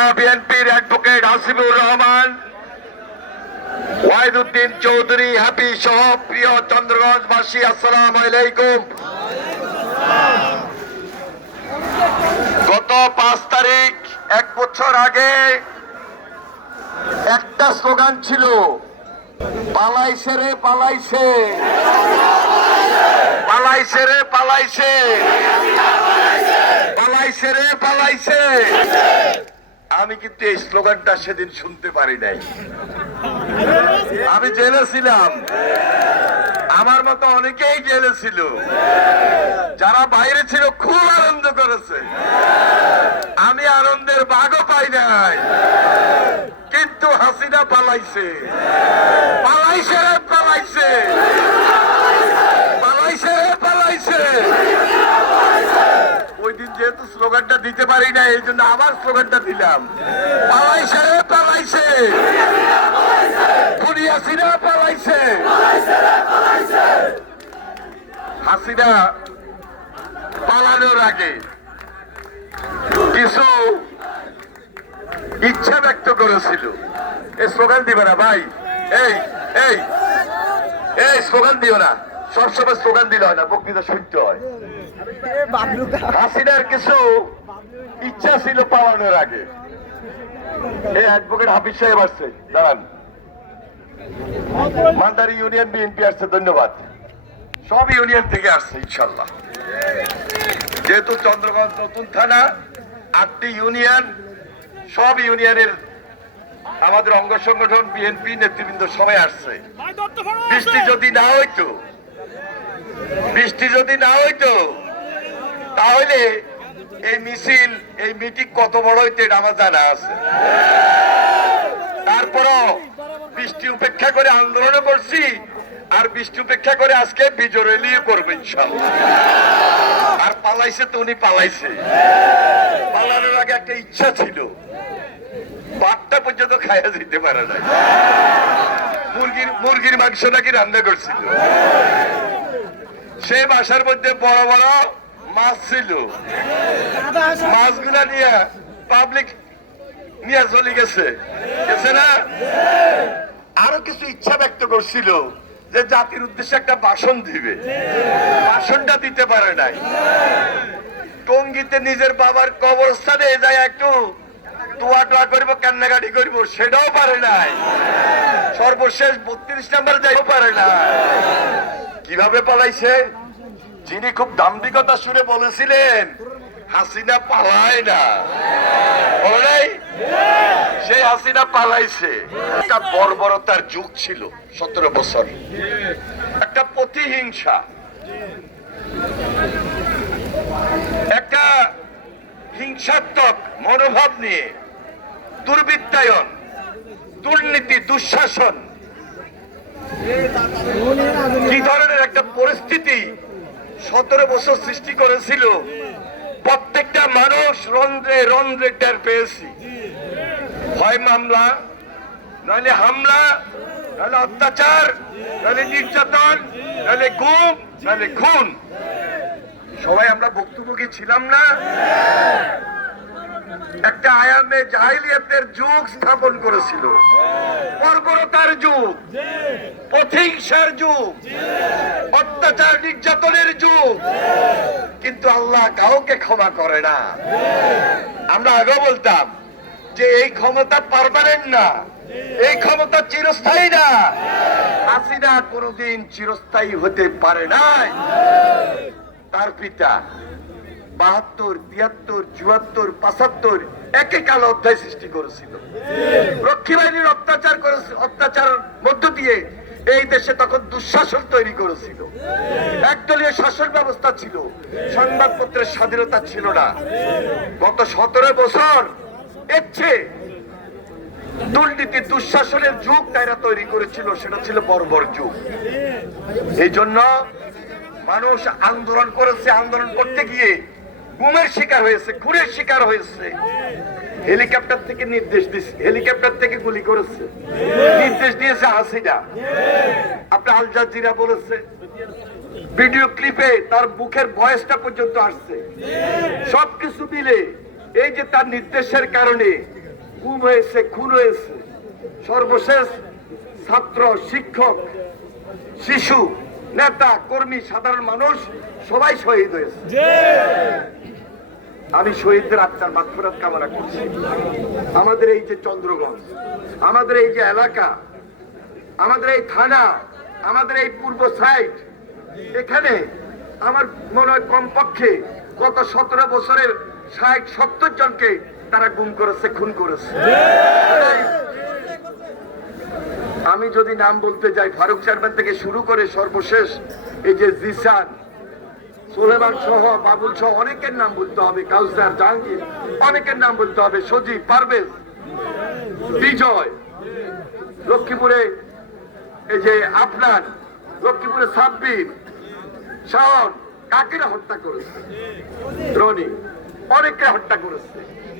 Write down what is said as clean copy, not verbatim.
জেলা বিএনপির advocate Hasibur Rahman, Wahiduddin Chowdhury, happy সহ প্রিয় চন্দ্রগঞ্জবাসী, আসসালামু আলাইকুম। গত 5 তারিখ 1 বছর আগে একটা স্লোগান ছিল, পালাইছে রে পালাইছে, পালাইছে রে পালাইছে, পালাইছে রে পালাইছে। আমি কিন্তু এই স্লোগানটা সেদিন শুনতে পারি নাই। আমি জেলে ছিলাম, আমার মতো অনেকেই জেলে ছিল, যারা বাইরে ছিল খুব আনন্দ করেছে। আমি আনন্দের ভাগও পাই নাই, কিন্তু হাসিনা পালাইছে, পালাইছে রে পালাইছে, পালাইছে রে পালাইছে। ওই দিন যেহেতু স্লোগানটা দিতে পারি না, এই জন্য আবার স্লোগানটা দিলাম, পালাইছে রে পালাইছে, হাসিনা পালাইছে। হাসিনা পালানোর আগে কিছু ইচ্ছা ব্যক্ত করেছিল। এই স্লোগান দিবে না ভাই, এই এই এই স্লোগান দিও না, সবসময় স্লোগান দিলে হয় না, বক্তৃতা শুনতে হয়। হাসিনার কিছু ইচ্ছা ছিল পালানোর আগে। এই অ্যাডভোকেট হাফিজ সাহেব আসছে, দাঁড়ান। মান্দারি ইউনিয়ন বিএনপি আসছে, ধন্যবাদ। সব ইউনিয়ন থেকে আসছে ইনশাল্লাহ। যেহেতু চন্দ্রগঞ্জ নতুন থানা, 8টি ইউনিয়ন, সব ইউনিয়নের আমাদের অঙ্গ সংগঠন বিএনপি নেতৃবৃন্দ সবাই আসছে। বৃষ্টি যদি না হইতো, বৃষ্টি যদি না হইতো, তাহলে এই মিছিল, এই মিটিং কত বড় হইতো এটা আমার জানা আছে। তারপরও বৃষ্টি উপেক্ষা করে আন্দোলন করছি, আর বৃষ্টি উপেক্ষা করে আজকে বিজয় র্যালিও করবো ইনশাল্লাহ। আর পালাইছে তো উনি পালাইছে। পালানোর আগে একটা ইচ্ছা ছিল, ভাতটা পর্যন্ত খাইয়া দিতে পারে না। মুরগির মাংস নাকি রান্না করছিল। সে বাসার মধ্যে বড় বড় মাছ ছিল, মাছগুলা নিয়ে পাবলিক নিয়ে চলে গেছে, গেছে না? আরো কিছু ইচ্ছা ব্যক্ত করছিল যে জাতির উদ্দেশ্যে একটা ভাষণ দিবে, ভাষণটা দিতে পারে নাই। টঙ্গীতে নিজের বাবার কবরস্থানে যায় একটু তোয়া টোয়া করবো, কান্নাকাটি করবো, সেটাও পারে নাই। সর্বশেষ 32 নম্বর যাইও পারে না। কিভাবে পালাইছে? যিনি খুব দাম্ভিকতা শুনে বলেছিলেন হাসিনা পালায় না, বলে নাই? সেই হাসিনা পালাইছে। একটা বর্বরতার যুগ ছিল 17 বছর, একটা প্রতিহিংসা, একটা হিংসাত্মক মনোভাব নিয়ে দুর্বৃত্তায়ন, দুর্নীতি, দুঃশাসন, কি ধরনের একটা পরিস্থিতি 17 বছর সৃষ্টি করেছিল, প্রত্যেকটা মানুষ রন্ধ্রে রন্ধ্রে টের পেয়েছি। হয় মামলা, নইলে হামলা, নইলে অত্যাচার, নইলে নির্যাতন, নইলে গুম, নইলে খুন। সবাই আমরা ভুক্তভোগী ছিলাম না? একটা আয়ামে জাহিলিয়াতের যুগ স্থাপন করেছিল, বর্বরতার যুগ, প্রতিহিংসার যুগ, অত্যাচার নির্যাতনের যুগ। কিন্তু আল্লাহ কাউকে ক্ষমা করে না। আমরা আগে বলতাম যে এই ক্ষমতা পার্মানেন্ট না, এই ক্ষমতা চিরস্থায়ী না। হাসিনা কোনদিন চিরস্থায়ী হতে পারে নাই। তার পিতা 72, 73, 74, 75 একে কালো অধ্যায় সৃষ্টি করেছিল। রক্ষী বাহিনীর অত্যাচার করেছে, অত্যাচারের মধ্য দিয়ে এই দেশে তখন দুঃশাসন তৈরি করেছিল। একদলীয় শাসন ব্যবস্থা ছিল, সংবাদপত্রের স্বাধীনতা ছিল না। গত 17 বছর এসছে দুর্নীতি, দুঃশাসনের যুগ তারা তৈরি করেছিল, সেটা ছিল বর্বর যুগ। এই জন্য মানুষ আন্দোলন করেছে, আন্দোলন করতে গিয়ে গুমের শিকার হয়েছে, খুনের শিকার হয়েছে। হেলিকপ্টার থেকে নির্দেশ দিয়েছে, হেলিকপ্টার থেকে গুলি করেছে, নির্দেশ দিয়েছে হাসিনা। আপনার আল জাজিরা বলেছে, ভিডিও ক্লিপে তার বুকের ভয়েসটা পর্যন্ত আসছে। সবকিছু মিলে এই যে তার নির্দেশের কারণে গুম হয়েছে, খুন হয়েছে, সর্বশেষ ছাত্র, শিক্ষক, শিশু, নেতা, কর্মী, সাধারণ মানুষ সবাই শহীদ হয়েছে। আমি শহীদদের আত্মার মাগফিরাত কামনা করছি। আমাদের এই যে চন্দ্রগঞ্জ, আমাদের এই যে এলাকা, আমাদের এই থানা, আমাদের এই পূর্ব সাইড, এখানে আমার মনে হয় কমপক্ষে গত 17 বছরের 60-70 জনকে তারা গুম করেছে, খুন করেছে। আমি যদি নাম বলতে যাই, ফারুক চেয়ারম্যান থেকে শুরু করে সর্বশেষ এই যে জিসান, সুলেমান সহ, বাবুল সহ অনেকের নাম বলতে হবে, কাউসার, জাহাঙ্গীর, অনেকের নাম বলতে হবে, সজীব, পারভেজ, বিজয়, লক্ষ্মীপুরে এই যে আপনার, লক্ষ্মীপুরে সাব্বির, শাওন, কাকেরা হত্যা করেছে, রনি, অনেককে হত্যা করেছে।